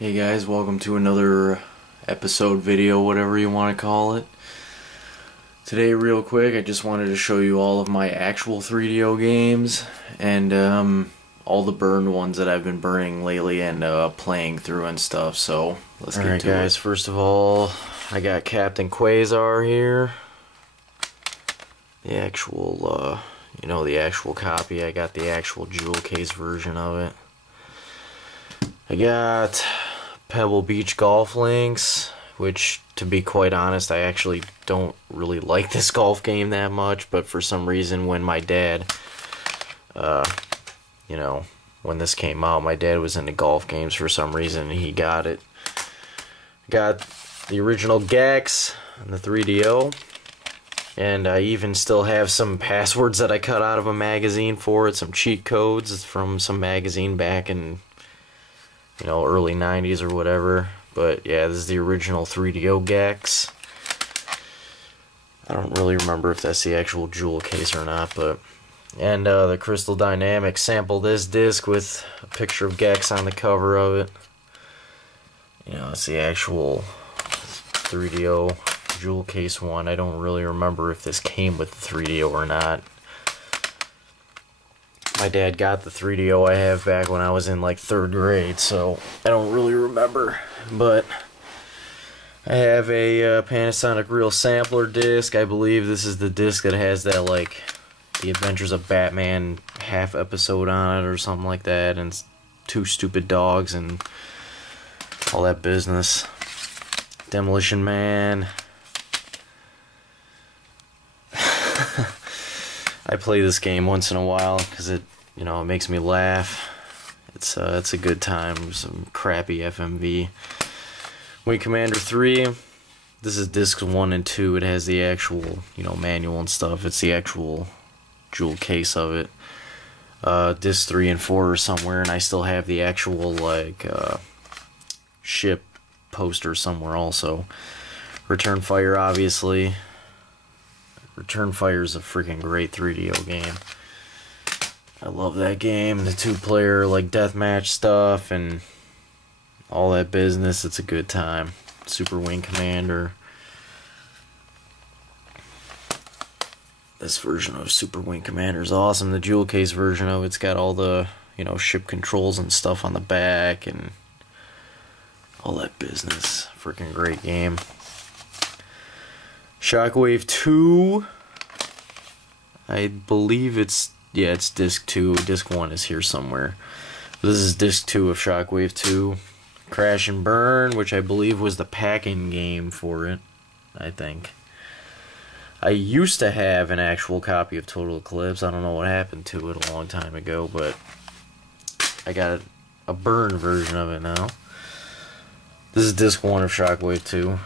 Hey guys, welcome to another episode video, whatever you want to call it. Today, real quick, I just wanted to show you all of my actual 3DO games and all the burned ones that I've been burning lately and playing through and stuff. So let's get to it. Alright guys, first of all, I got Captain Quasar here. The actual, the actual copy. I got the actual jewel case version of it. I got Pebble Beach Golf Links, which, to be quite honest, I actually don't really like this golf game that much, but for some reason when my dad, when this came out, my dad was into golf games for some reason, and he got it. Got the original Gex and the 3DO, and I even still have some passwords that I cut out of a magazine for it, some cheat codes from some magazine back in early 90s or whatever. But yeah, this is the original 3DO Gex. I don't really remember if that's the actual jewel case or not, but and the Crystal Dynamics sampled this disc with a picture of Gex on the cover of it. It's the actual 3DO jewel case one. I don't really remember if this came with the 3DO or not. My dad got the 3DO I have back when I was in like 3rd grade, so I don't really remember. But I have a Panasonic Reel Sampler disc. I believe this is the disc that has that, like, The Adventures of Batman half episode on it or something like that, and Two Stupid Dogs and all that business. Demolition Man. I play this game once in a while because it makes me laugh. It's a good time. Some crappy FMV. Wing Commander 3. This is discs 1 and 2. It has the actual manual and stuff. It's the actual jewel case of it. Disc 3 and 4 are somewhere, and I still have the actual ship poster somewhere also. Return Fire, obviously. Return Fire is a freaking great 3DO game. I love that game. The 2-player deathmatch stuff and all that business. It's a good time. Super Wing Commander. This version of Super Wing Commander is awesome. The jewel case version of it's got all the ship controls and stuff on the back and all that business. Freaking great game. Shockwave 2, I believe it's disc 2, disc 1 is here somewhere. This is disc 2 of Shockwave 2. Crash and Burn, which I believe was the pack-in game for it, I think. I used to have an actual copy of Total Eclipse. I don't know what happened to it a long time ago, but I got a burn version of it now. This is disc 1 of Shockwave 2.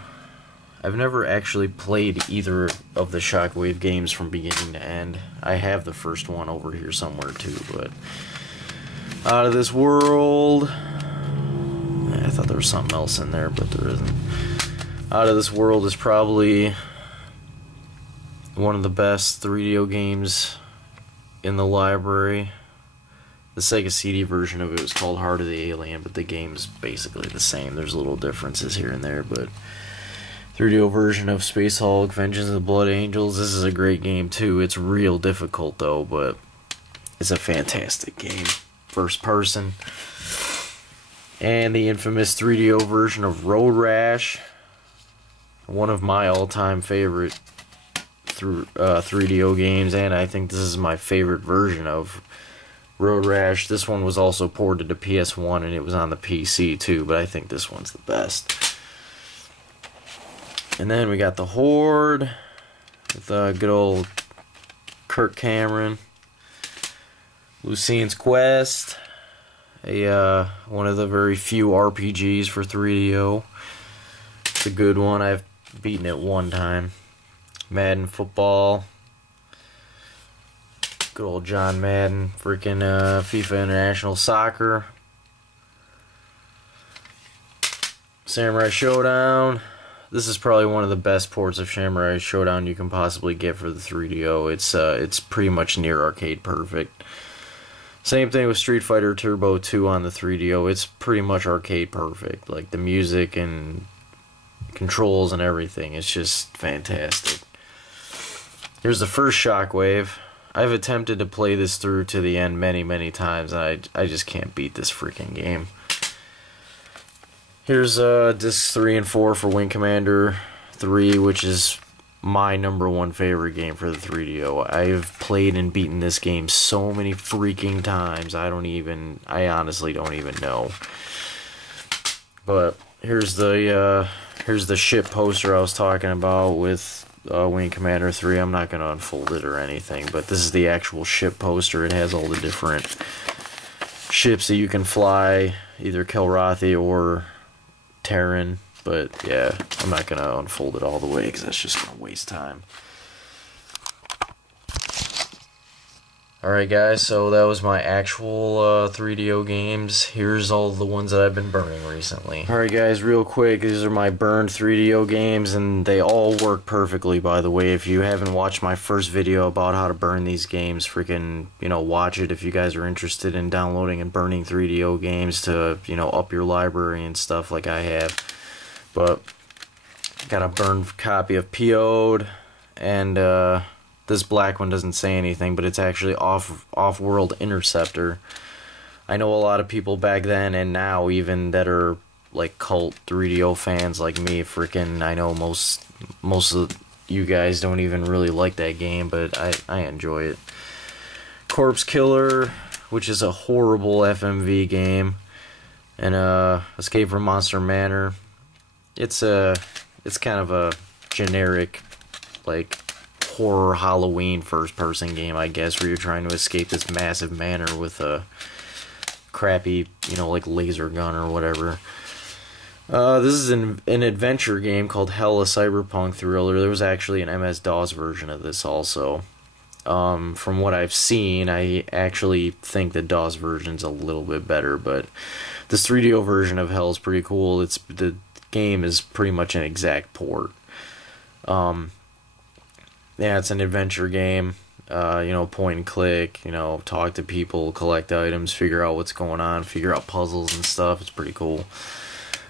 I've never actually played either of the Shockwave games from beginning to end. I have the first one over here somewhere too, but Out of This World. I thought there was something else in there, but there isn't. Out of This World is probably one of the best 3DO games in the library. The Sega CD version of it was called Heart of the Alien, but the game's basically the same. There's little differences here and there, but 3DO version of Space Hulk, Vengeance of the Blood Angels. This is a great game too. It's real difficult though, but it's a fantastic game. First person. And the infamous 3DO version of Road Rash. One of my all-time favorite 3DO games, and I think this is my favorite version of Road Rash. This one was also ported to PS1 and it was on the PC too, but I think this one's the best. And then we got the Horde with good old Kirk Cameron. Lucine's Quest, one of the very few RPGs for 3DO. It's a good one. I've beaten it one time. Madden Football. Good old John Madden. Freaking FIFA International Soccer. Samurai Showdown. This is probably one of the best ports of Samurai Showdown you can possibly get for the 3DO. It's pretty much near arcade perfect. Same thing with Street Fighter Turbo 2 on the 3DO. It's pretty much arcade perfect. Like the music and controls and everything. It's just fantastic. Here's the first Shockwave. I've attempted to play this through to the end many, many times, and I just can't beat this freaking game. Here's discs 3 and 4 for Wing Commander 3, which is my #1 favorite game for the 3DO. I've played and beaten this game so many freaking times. I honestly don't even know. But here's the ship poster I was talking about with Wing Commander 3. I'm not going to unfold it or anything, but this is the actual ship poster. It has all the different ships that you can fly, either Kilrathi or Terran. But yeah, I'm not going to unfold it all the way because that's just going to waste time. Alright guys, so that was my actual 3DO games. Here's all the ones that I've been burning recently. Alright guys, real quick, these are my burned 3DO games, and they all work perfectly, by the way. If you haven't watched my first video about how to burn these games, freaking, watch it if you guys are interested in downloading and burning 3DO games to, up your library and stuff like I have. But, got a burned copy of PO'd, and, this black one doesn't say anything, but it's actually Off-World Interceptor. I know a lot of people back then and now even that are like cult 3DO fans like me. Freaking, I know most of you guys don't even really like that game, but I enjoy it. Corpse Killer, which is a horrible FMV game, and Escape from Monster Manor. It's kind of a generic, like, horror Halloween first-person game, I guess, where you're trying to escape this massive manor with a crappy, like laser gun or whatever. This is an adventure game called Hell, a Cyberpunk Thriller. There was actually an MS-DOS version of this also. From what I've seen, I actually think the DOS version's a little bit better, but this 3DO version of Hell is pretty cool. The game is pretty much an exact port. Yeah, it's an adventure game, point and click, talk to people, collect items, figure out what's going on, figure out puzzles and stuff. It's pretty cool.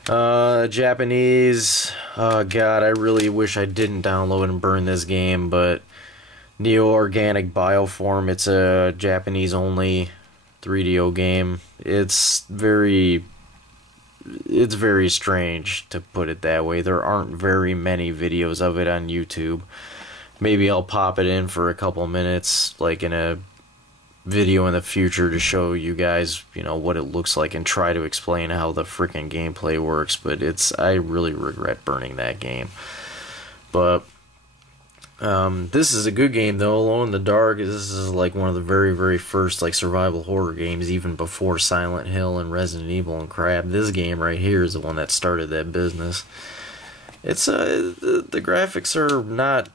Japanese, God, I really wish I didn't download and burn this game, but Neo-Organic Bioform, it's a Japanese-only 3DO game. It's very strange, to put it that way. There aren't very many videos of it on YouTube. Maybe I'll pop it in for a couple minutes, like in a video in the future, to show you guys, what it looks like and try to explain how the freaking gameplay works. But I really regret burning that game. But this is a good game though. Alone in the Dark. This is like one of the very, very first like survival horror games, even before Silent Hill and Resident Evil and crap. This game right here is the one that started that business. It's the graphics are not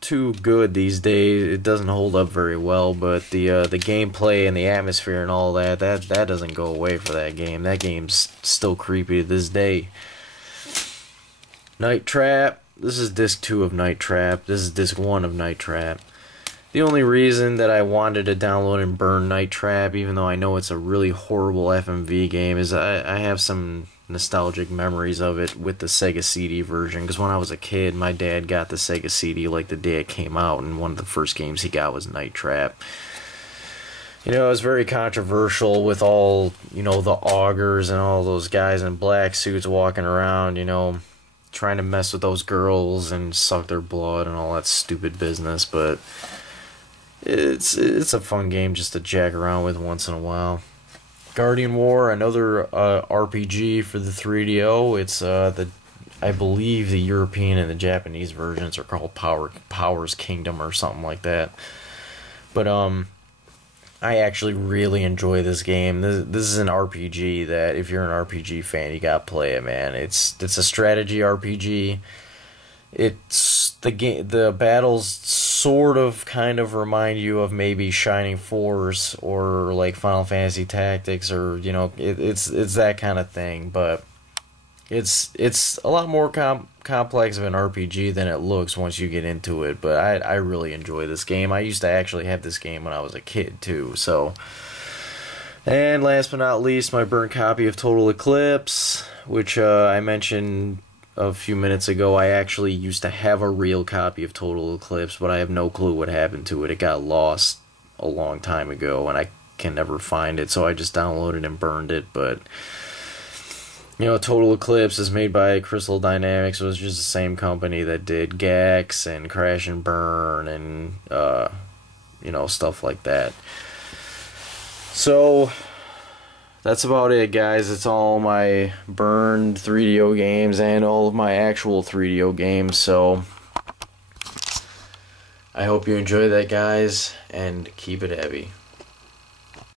too good these days. It doesn't hold up very well, but the gameplay and the atmosphere and all that doesn't go away for that game. That game's still creepy to this day. Night Trap. This is disc 2 of Night Trap. This is disc 1 of Night Trap. The only reason that I wanted to download and burn Night Trap, even though I know it's a really horrible FMV game, is I have some nostalgic memories of it with the Sega CD version, because when I was a kid, my dad got the Sega CD like the day it came out, and one of the first games he got was Night Trap. It was very controversial with all, the augurs and all those guys in black suits walking around, trying to mess with those girls and suck their blood and all that stupid business, but it's a fun game just to jack around with once in a while. Guardian War, another RPG for the 3DO. It's I believe the European and the Japanese versions are called Powers Kingdom or something like that. But I actually really enjoy this game. This is an RPG that if you're an RPG fan, you gotta play it, man. It's a strategy RPG. The battles sort of kind of remind you of maybe Shining Force or like Final Fantasy Tactics, or it's that kind of thing, but it's a lot more complex of an RPG than it looks once you get into it. But I really enjoy this game. I used to actually have this game when I was a kid too, so And last but not least, my burnt copy of Total Eclipse, which I mentioned a few minutes ago. I actually used to have a real copy of Total Eclipse, but I have no clue what happened to it. It got lost a long time ago, and I can never find it, so I just downloaded and burned it. But you know, Total Eclipse is made by Crystal Dynamics. It was just the same company that did Gex and Crash and Burn and you know, stuff like that. So that's about it, guys. It's all my burned 3DO games and all of my actual 3DO games. So I hope you enjoy that, guys, and keep it heavy.